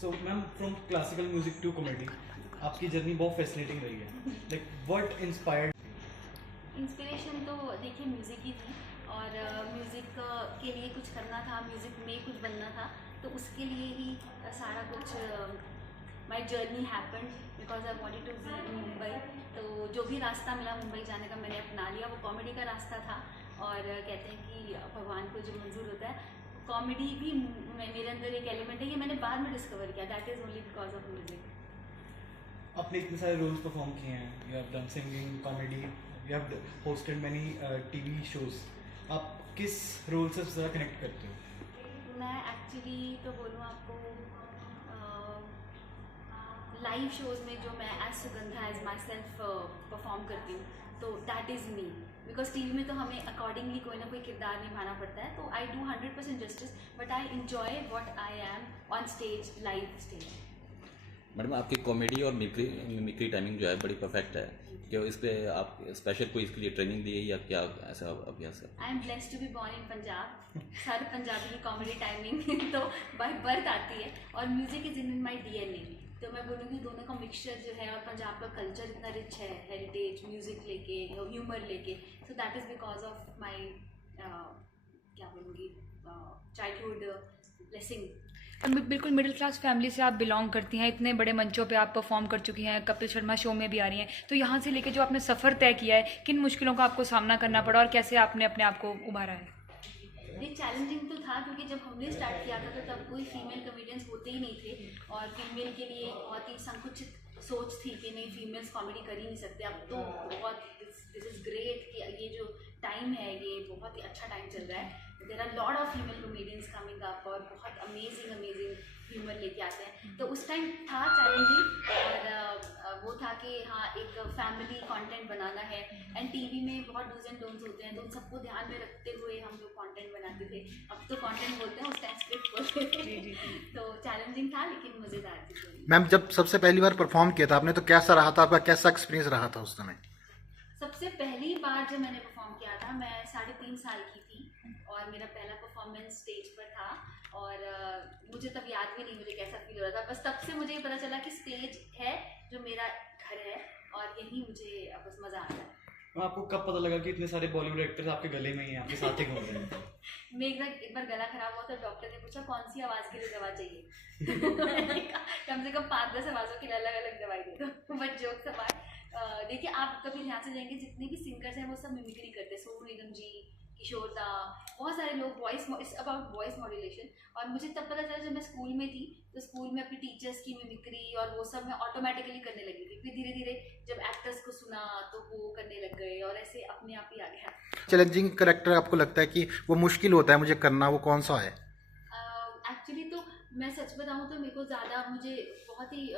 So ma'am from classical music to comedy आपकी journey बहुत fascinating रही है. Like what inspired? इंस्पिरेशन तो देखिए म्यूज़िक ही थी और म्यूज़िक के लिए कुछ करना था, म्यूज़िक में कुछ बनना था, तो उसके लिए ही सारा कुछ my journey happened because I wanted to be in Mumbai. तो जो भी रास्ता मिला मुंबई जाने का मैंने अपना लिया. वो कॉमेडी का रास्ता था और कहते हैं कि भगवान को जो मंजूर होता है, कॉमेडी भी मेरे अंदर एक एलिमेंट है. ये मैंने बाद में डिस्कवर किया. That is only because of music. आपने इतने सारे रोल्स परफॉर्म किए हैं. You have done singing, comedy, you have hosted many TV shows. आप किस रोल से ज़्यादा कनेक्ट करते हो? मैं एक्चुअली तो बोलूँ आपको लाइव शोज़ में जो मैं as Sugandha as myself perform करती हूँ, तो that is me. Because TV में तो हमें अकॉर्डिंगली कोई ना कोई किरदार निभाना पड़ता है. तो I do 100% justice, but I enjoy what I am on stage, live stage. Madam आपकी कॉमेडी और मिमिक्री टाइमिंग जो है बड़ी परफेक्ट है. क्या इस पे आप स्पेशल कोई इसके लिए ट्रेनिंग दी है या क्या ऐसा अभ्यास है? I am blessed to be born in Punjab. हर पंजाबी की कॉमेडी टाइमिंग तो बाय बर्थ आती है और music is in my DNA. तो मैं बोलूँगी दोनों का मिक्सचर जो है, और पंजाब का कल्चर इतना रिच है, हेरिटेज म्यूज़िक लेके, ह्यूमर लेके. So that is because of my क्या बोलूँगी चाइल्डहुड ब्लेसिंग. और बिल्कुल मिडिल क्लास फैमिली से आप बिलोंग करती हैं. इतने बड़े मंचों पे आप परफॉर्म कर चुकी हैं, कपिल शर्मा शो में भी आ रही हैं. तो यहाँ से लेके जो आपने सफ़र तय किया है, किन मुश्किलों का आपको सामना करना पड़ा और कैसे आपने अपने आप को उभारा है? ये चैलेंजिंग तो था क्योंकि जब हमने स्टार्ट किया था तो तब कोई फीमेल कॉमेडियंस होते ही नहीं थे और फीमेल के लिए बहुत ही संकुचित सोच थी कि नहीं, फीमेल्स कॉमेडी कर ही नहीं सकते. अब तो बहुत दिस इज़ ग्रेट कि ये जो टाइम है ये बहुत ही अच्छा टाइम चल रहा है. There are lot of female comedians coming up और बहुत अमेजिंग ह्यूमर लेके आते हैं. तो उस टाइम था चैलेंजिंग और वो था कि हाँ, एक फैमिली कंटेंट बनाना है एंड टीवी में बहुत डूज एंड डोंट्स होते हैं, तो उन सबको ध्यान में रखते हुए हम लोग कंटेंट बनाते थे. अब तो कंटेंट बोलते हैं, उस टाइम स्क्रिप्ट बोलते थे. तो चैलेंजिंग था लेकिन मज़ेदार थी. मैम जब सबसे पहली बार परफॉर्म किया था आपने, तो कैसा रहा था आपका, कैसा एक्सपीरियंस रहा था उस समय? सबसे पहली बार जब मैंने परफॉर्म किया था, मैं 3.5 साल की थी और मेरा पहला परफॉर्मेंस स्टेज पर था और मुझे तब याद भी नहीं मुझे कैसा फील हो रहा था. बस तब से मुझे पता चला कि स्टेज है जो मेरा घर है और यही मुझे बस मज़ा आता है. आपको कब पता लगा कि इतने सारे बॉलीवुड एक्टर्स आपके गले में ही हैं, आपके साथ ही घूम रहे हैं? मैं एक बार गला खराब हुआ तो डॉक्टर ने पूछा कौन सी आवाज़ के लिए दवा चाहिए. कम से कम 5-10 आवाज़ों के लिए अलग अलग दवाई दे दो. बट जोक से बात, देखिए आप कभी ध्यान से जाएंगे जितने भी सिंगर्स हैं वो सब मिमिक्री करते हैं. सोनू निगम जी, किशोर दा, बहुत सारे लोग voice, it's about voice modulation. और मुझे तब पता चला जब मैं स्कूल में थी तो स्कूल में अपनी टीचर्स की मिमिक्री और वो सब मैं ऑटोमेटिकली करने लगी थी. फिर धीरे धीरे जब एक्टर्स को सुना तो वो करने लग गए और ऐसे अपने आप ही आ गया. चैलेंजिंग करेक्टर आपको लगता है कि वो मुश्किल होता है मुझे करना, वो कौन सा है? एक्चुअली तो मैं सच बताऊँ तो मेरे को ज़्यादा मुझे बहुत ही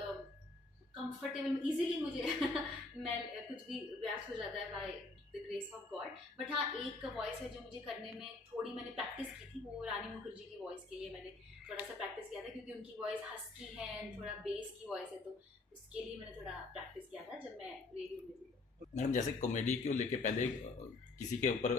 कंफर्टेबल इजीली मुझे मैं कुछ भी रिएक्ट हो जाता है by the grace of God. But हाँ, एक वॉइस है जो मुझे करने में थोड़ी मैंने प्रैक्टिस की थी. वो रानी मुखर्जी की वॉइस के लिए मैंने थोड़ा सा प्रैक्टिस किया था क्योंकि उनकी वॉइस हस्की है, थोड़ा बेस की वॉइस है, तो उसके लिए मैंने थोड़ा प्रैक्टिस किया था जब मैं रेडियो में थी. मैडम जैसे कॉमेडी को लेके पहले किसी के ऊपर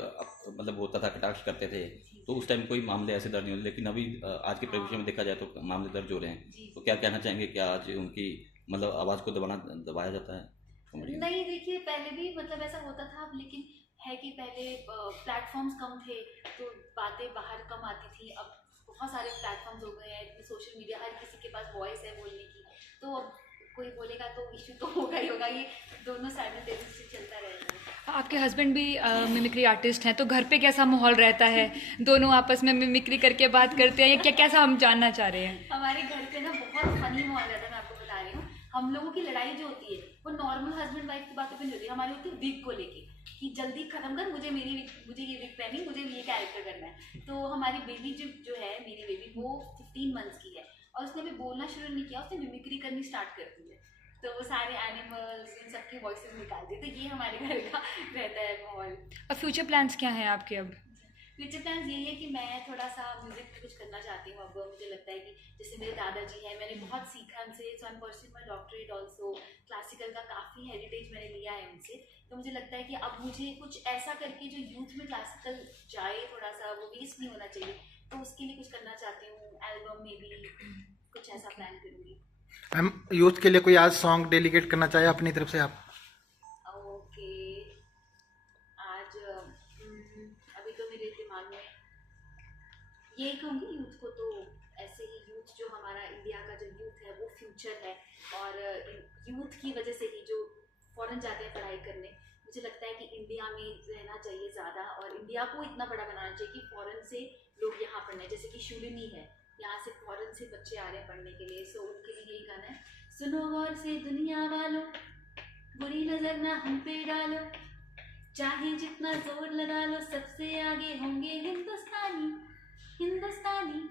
मतलब होता था, कटाक्ष करते थे, तो उस टाइम कोई मामले ऐसे दर्ज नहीं होते, लेकिन अभी आज के परिवेश में देखा जाए तो मामले दर्ज हो रहे हैं. तो क्या कहना चाहेंगे, क्या आज उनकी मतलब आवाज़ को दबाया जाता है कॉमेडी? नहीं, देखिए पहले भी मतलब ऐसा होता था, लेकिन है कि पहले प्लेटफॉर्म्स कम थे तो बातें बाहर कम आती थी. अब बहुत सारे प्लेटफॉर्म्स हो गए हैं, सोशल मीडिया, हर किसी के पास वॉइस है बोलने की. तो अब कोई बोलेगा तो इशू तो होगा ही होगा. ये दोनों साइमल्टेनियसली चलता रहेगा. आपके हस्बैंड भी मिमिक्री आर्टिस्ट हैं, तो घर पे कैसा माहौल रहता है? दोनों आपस में मिमिक्री करके बात करते हैं या क्या, कैसा हम जानना चाह रहे हैं? हमारे घर पे ना बहुत फनी माहौल रहता है. मैं आपको बता रही हूँ, हम लोगों की लड़ाई जो होती है वो नॉर्मल हस्बैंड वाइफ की बातों पे नहीं होती. हमारी होती है विग को लेके कि जल्दी खत्म कर, मुझे ये विग पहनी, मुझे ये कैरेक्टर करना है. तो हमारी बेबी जो है, मेरी बेबी, वो 15 मंथ्स की है और उसने अभी बोलना शुरू नहीं किया, उसने मिमिक्री करनी स्टार्ट कर दी है. तो वो सारे एनिमल्स, इन सबकी वॉइसेस निकालते. तो ये हमारे घर का रहता है माहौल. अब फ्यूचर प्लान्स क्या हैं आपके? अब फ्यूचर प्लान्स यही है कि मैं थोड़ा सा म्यूज़िक में कुछ करना चाहती हूँ. अब मुझे लगता है कि जैसे मेरे दादाजी हैं, मैंने बहुत सीखा उनसे. So I am pursuing my doctorate also. Classical का काफ़ी हेरिटेज मैंने लिया है उनसे. तो मुझे लगता है कि अब मुझे कुछ ऐसा करके जो यूथ में क्लासिकल जाए, थोड़ा सा वो वेस्ट नहीं होना चाहिए. तो उसके लिए कुछ करना चाहती हूँ. एल्बम में भी कुछ ऐसा प्लान करूँगी। मैम यूथ के लिए कोई आज सॉन्ग डेलीकेट करना चाहे अपनी तरफ से आप? ओके, आज अभी तो मेरे दिमाग में ये कहूँगी यूथ को, तो ऐसे ही यूथ जो हमारा इंडिया का जो यूथ है वो फ्यूचर है, और यूथ की वजह से ही जो फॉरेन जाते हैं पढ़ाई करने, मुझे लगता है कि इंडिया में रहना चाहिए ज़्यादा, और इंडिया को इतना बड़ा बनाना चाहिए कि फॉरेन से लोग यहाँ पढ़ने, जैसे कि शुलिनी है, यहाँ से फॉरेन से बच्चे आ रहे हैं पढ़ने के लिए। सो उनके लिए यही गाना है, सुनो गौर से दुनिया वालों, बुरी नज़र ना हम पे डालो, चाहे जितना जोर लगा लो, सबसे आगे होंगे हिंदुस्तानी हिंदुस्तानी।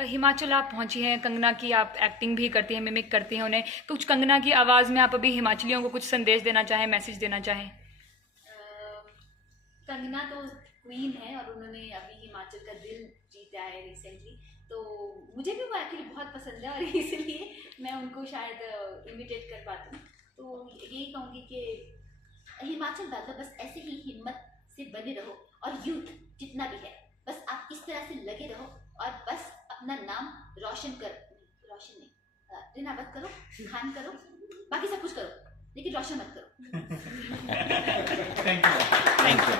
हिमाचल आप पहुंची हैं, कंगना की आप एक्टिंग भी करती हैं, मिमिक करती हैं उन्हें, कुछ कंगना की आवाज़ में आप अभी हिमाचलियों को कुछ संदेश देना चाहें, मैसेज देना चाहें? कंगना तो क्वीन है और उन्होंने अभी हिमाचल का दिल जीता है रिसेंटली, तो मुझे भी वो एक्चुअली बहुत पसंद है और इसलिए मैं उनको शायद इमिटेट कर पाती हूँ। तो यही कहूँगी कि हिमाचल वालों बस ऐसे ही हिम्मत से बने रहो, और यूथ जितना भी है बस आप इस तरह से लगे रहो, और बस अपना नाम रोशन नहीं, रिना मत करो, खान करो, बाकी सब कुछ करो, लेकिन रोशन मत करो। Thank you. Thank you.